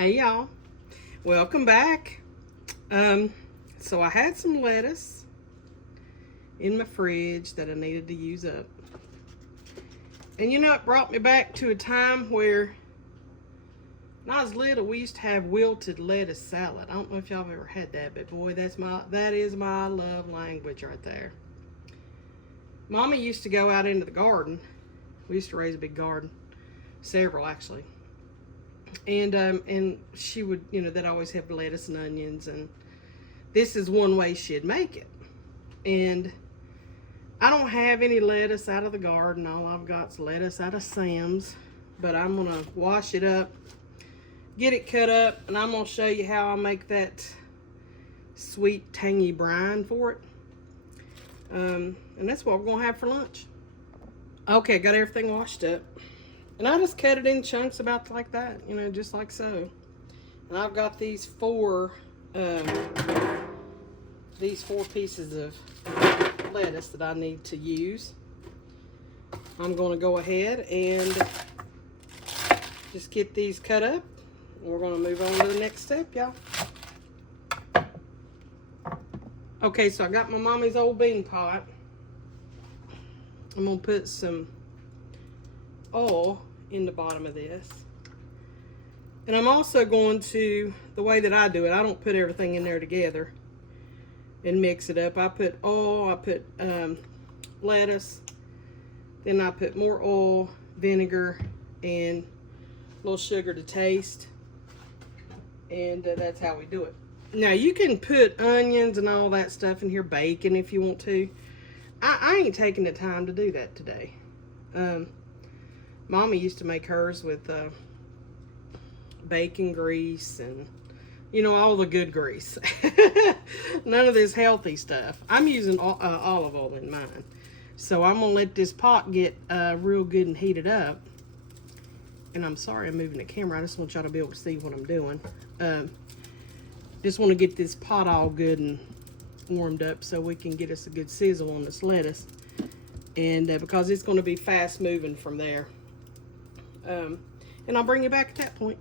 Hey y'all, welcome back. So I had some lettuce in my fridge that I needed to use up. And you know, it brought me back to a time where when I was little, we used to have wilted lettuce salad. I don't know if y'all have ever had that, but boy, that is my love language right there. Mama used to go out into the garden. We used to raise a big garden, several actually. And she would, you know, they'd always have lettuce and onions, and this is one way she'd make it. And I don't have any lettuce out of the garden. All I've got is lettuce out of Sam's, but I'm gonna wash it up, get it cut up, and I'm gonna show you how I make that sweet tangy brine for it. And that's what we're gonna have for lunch. Okay, got everything washed up. And I just cut it in chunks about like that, you know, just like so. And I've got these four pieces of lettuce that I need to use. I'm going to go ahead and just get these cut up. We're going to move on to the next step, y'all. Okay, so I got my mommy's old bean pot. I'm going to put some oil in the bottom of this. And I'm also going to, the way that I do it, I don't put everything in there together and mix it up. I put oil, I put lettuce, then I put more oil, vinegar, and a little sugar to taste. And that's how we do it. Now you can put onions and all that stuff in here, bacon if you want to. I ain't taking the time to do that today. Mommy used to make hers with bacon grease and, you know, all the good grease. None of this healthy stuff. I'm using olive oil in mine. So I'm going to let this pot get real good and heated up. And I'm sorry I'm moving the camera. I just want y'all to be able to see what I'm doing. Just want to get this pot all good and warmed up so we can get us a good sizzle on this lettuce. And because it's going to be fast moving from there. And I'll bring you back at that point.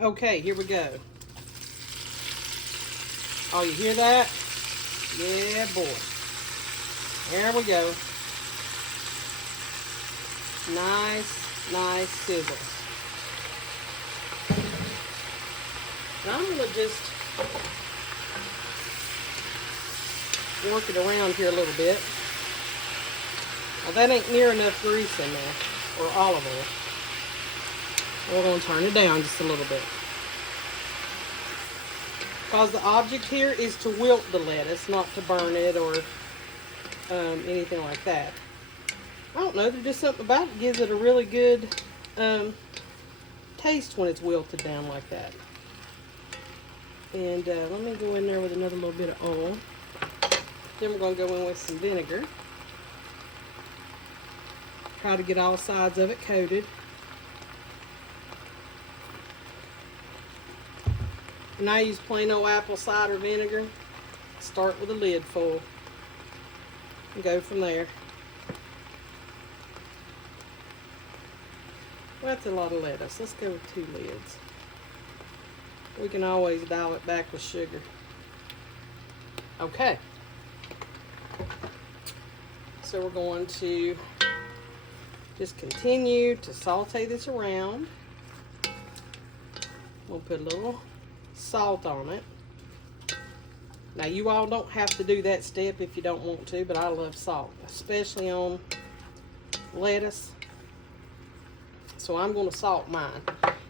Okay, here we go. Oh, you hear that? Yeah, boy. There we go. Nice sizzle. Now I'm going to just work it around here a little bit. Now that ain't near enough grease in there. Or olive oil. We're going to turn it down just a little bit. Because the object here is to wilt the lettuce, not to burn it or anything like that. I don't know, there's just something about it gives it a really good taste when it's wilted down like that. And let me go in there with another little bit of oil. Then we're going to go in with some vinegar. Try to get all sides of it coated. And I use plain old apple cider vinegar. Start with a lid full. And go from there. Well, that's a lot of lettuce. Let's go with 2 lids. We can always dial it back with sugar. Okay. So we're going to just continue to saute this around. We'll put a little salt on it. Now you all don't have to do that step if you don't want to, but I love salt, especially on lettuce. So I'm going to salt mine.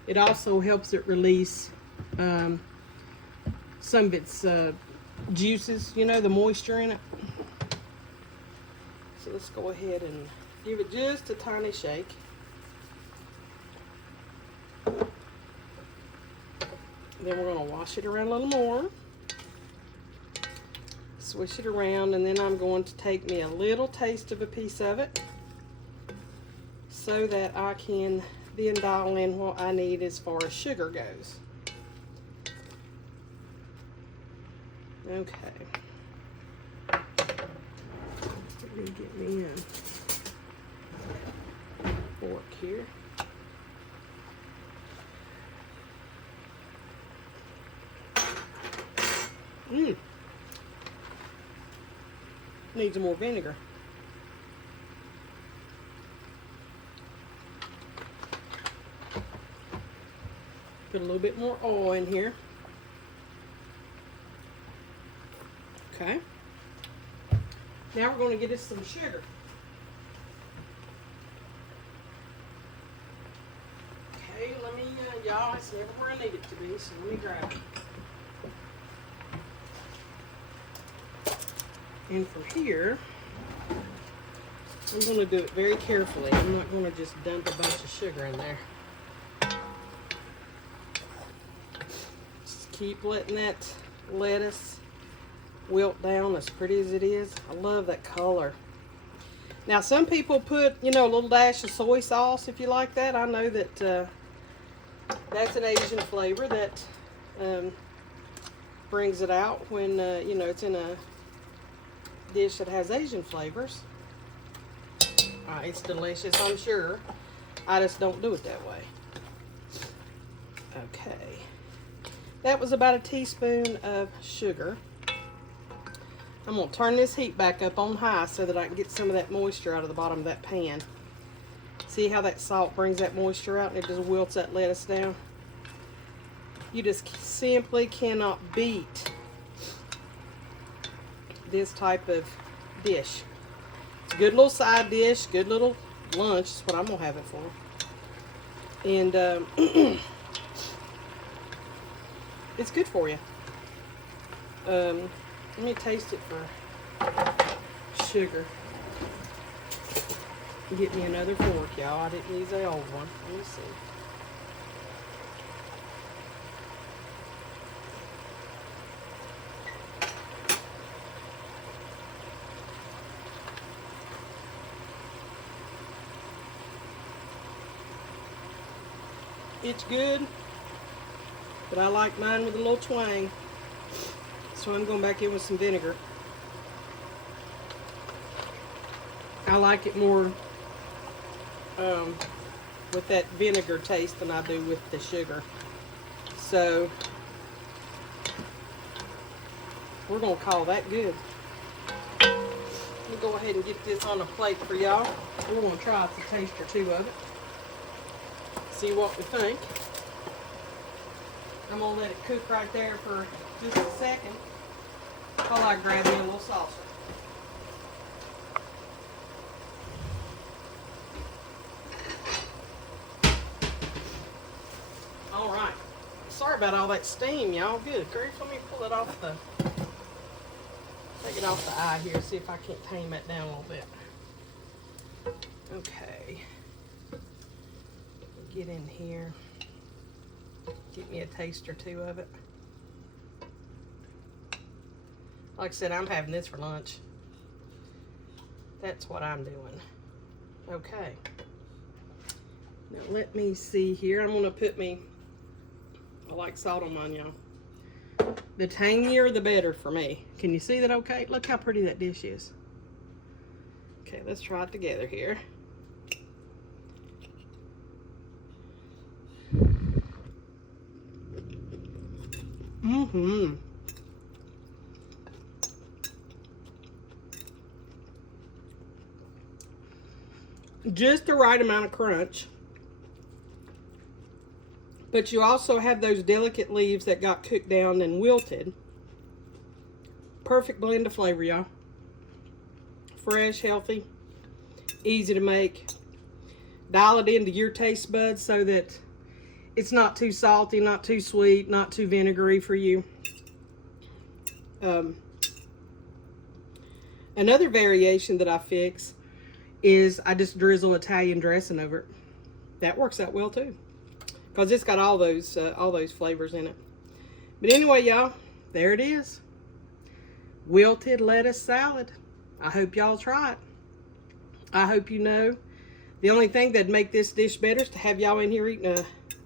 It also helps it release some of its juices, you know, the moisture in it. So let's go ahead and give it just a tiny shake. Then we're going to wash it around a little more. Swish it around, and then I'm going to take me a little taste of a piece of it so that I can then dial in what I need as far as sugar goes. Okay. Get me a fork here. Needs more vinegar. Put a little bit more oil in here. Okay. Now we're going to get us some sugar. Okay, let me, y'all, it's never where I need it to be, so let me grab it. And from here, I'm going to do it very carefully. I'm not going to just dump a bunch of sugar in there. Just keep letting that lettuce wilt down as pretty as it is. I love that color. Now some people put, you know, a little dash of soy sauce if you like that. I know that that's an Asian flavor that brings it out when, you know, it's in a dish that has Asian flavors. It's delicious, I'm sure. I just don't do it that way. Okay. That was about a teaspoon of sugar. I'm going to turn this heat back up on high so that I can get some of that moisture out of the bottom of that pan. See how that salt brings that moisture out and it just wilts that lettuce down? You just simply cannot beat this type of dish. It's a good little side dish, good little lunch. That's what I'm going to have it for. And it's good for you. Let me taste it for sugar. Get me another fork, y'all. I didn't use the old one. Let me see. It's good, but I like mine with a little twang. So I'm going back in with some vinegar. I like it more with that vinegar taste than I do with the sugar. So we're going to call that good. Let me go ahead and get this on a plate for y'all. We're going to try a taste or two of it. See what we think. I'm going to let it cook right there for just a second while I grab me a little saucer. Alright. Sorry about all that steam, y'all. Good grief. Let me pull it off the... Take it off the eye here. See if I can't tame that down a little bit. Okay. Get in here. Get me a taste or two of it. Like I said, I'm having this for lunch. That's what I'm doing. Okay. Now let me see here. I'm going to put me... I like salt on mine, y'all. The tangier, the better for me. Can you see that okay? Look how pretty that dish is. Okay, let's try it together here. Mm-hmm. Just the right amount of crunch. But you also have those delicate leaves that got cooked down and wilted. Perfect blend of flavor, y'all. Fresh, healthy, easy to make. Dial it into your taste buds so that it's not too salty, not too sweet, not too vinegary for you. Another variation that I fix is I just drizzle Italian dressing over it. That works out well too, because it's got all those flavors in it. But anyway, y'all, there it is. Wilted lettuce salad. I hope y'all try it. I hope you know. The only thing that'd make this dish better is to have y'all in here eating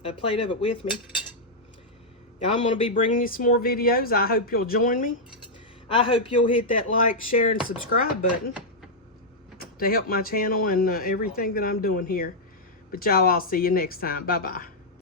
a plate of it with me. Y'all, I'm going to be bringing you some more videos. I hope you'll join me. I hope you'll hit that like, share, and subscribe button to help my channel and everything that I'm doing here. But y'all, I'll see you next time. Bye-bye.